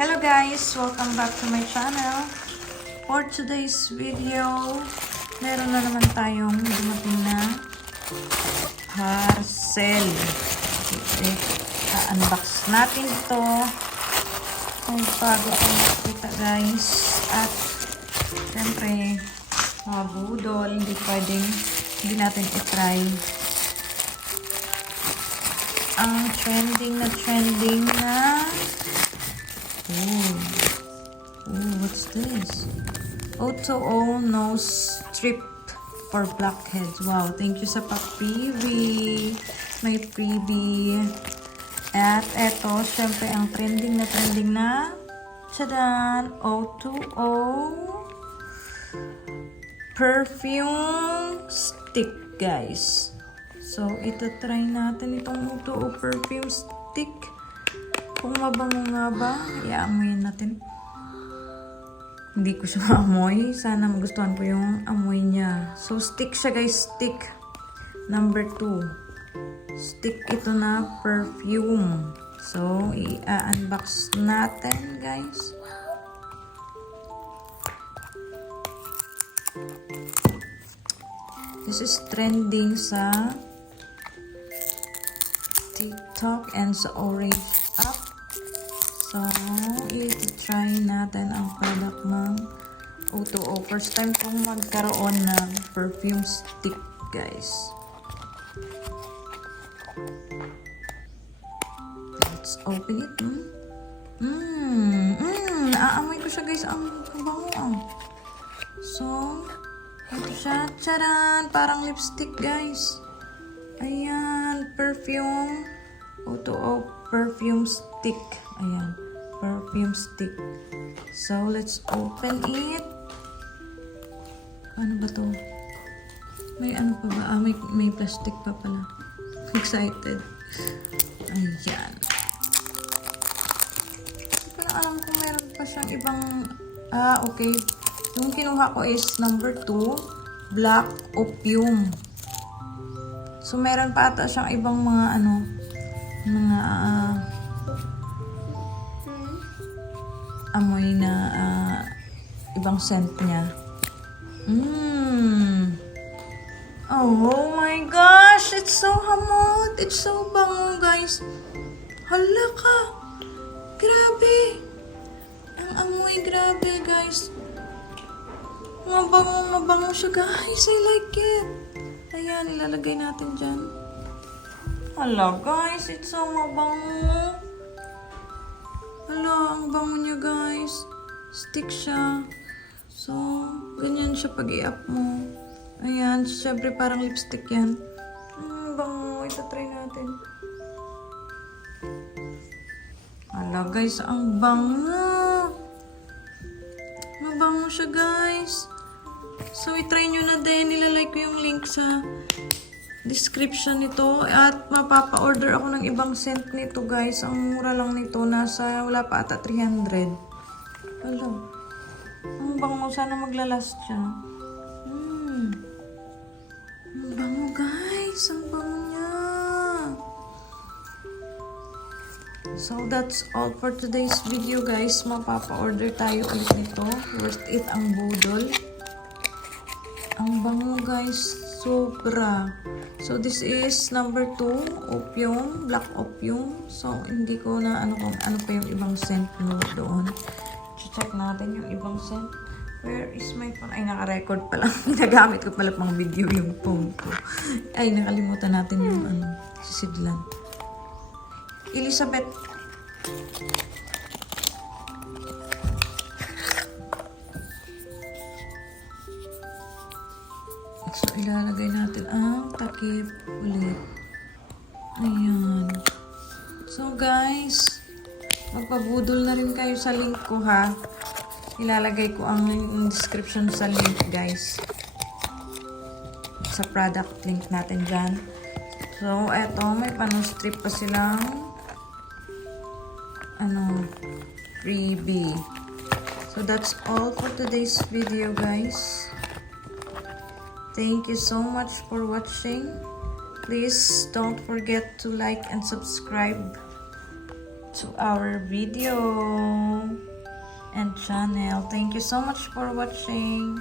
Hello guys! Welcome back to my channel. For today's video, meron na naman tayong dumating na parcel. Okay, unbox natin ito. May bago akong nakita guys. At syempre, mga budol, hindi natin itry ang trending na what's this? O2O nose strip for blackheads. Wow, thank you sa pa-freebie. May freebie. At eto, syempre ang trending na tadaan, O2O perfume stick guys. So, ito try natin itong O2O perfume stick. Kung mabango nga ba, i-amoyin natin. Hindi ko siya maamoy. Sana magustuhan ko yung amoy niya. So, stick siya guys. Stick. Number 2. Stick ito na perfume. So, i-unbox natin guys. This is trending sa TikTok and sa Orange App. So, i-try natin ang product ng O2O. First time kong magkaroon ng perfume stick, guys. Let's open it. Naamoy ko siya, guys. Ang bango. So, ito siya. Tcharan! Parang lipstick, guys. Ayan. Perfume. O2O perfume stick. Ayan. Perfume stick. So, let's open it. Ano ba to? May ano pa ba? May plastic pa pala. Excited. Ayan. Hindi ko na alam kung meron pa siyang ibang... okay. Yung kinuha ko is number 2. Black Opium. So, meron pa ata siyang ibang mga amoy na ibang scent niya. Oh my gosh! It's so hamot! It's so bango, guys. Hala ka! Grabe! Ang amoy, grabe, guys. Mabango siya, guys. I like it. Ayan, ilalagay natin dyan. Hala, guys. It's so mabango. Hala, ang bango niya, guys. Stick siya. So, ganyan siya pag i-up mo. Ayan, syempre parang lipstick yan. Bango. Ito try natin. Hala, guys. Ang bango. Mabango siya, guys. So, i-try nyo na din. Nilalike ko yung link sa description nito. At mapapa-order ako ng ibang scent nito, guys. Ang mura lang nito. Wala pa ata 300. Hala. Ang bango. Sana maglalast siya. Ang bango, guys. Ang bango niya. So, that's all for today's video, guys. Mapapa-order tayo ulit nito. Worth it ang budol. Ang bango, guys. Sobra. So, this is number 2. Opium. Black Opium. So, hindi ko na ano pa yung ibang scent mo doon. Check natin yung ibang scent. Where is my phone? Ay, naka-record pa lang. Nagamit ko pala pang video yung phone ko. Ay, nakalimutan natin yung sisidlan. Elizabeth. So, ilalagay natin ang takip ulit. Ayan. So, guys, magpabudol na rin kayo sa link ko, ha? Ilalagay ko ang description sa link, guys. Sa product link natin dyan. So, eto, may pano-strip pa silang freebie. So, that's all for today's video, guys. Thank you so much for watching. Please don't forget to like and subscribe to our video and channel. Thank you so much for watching.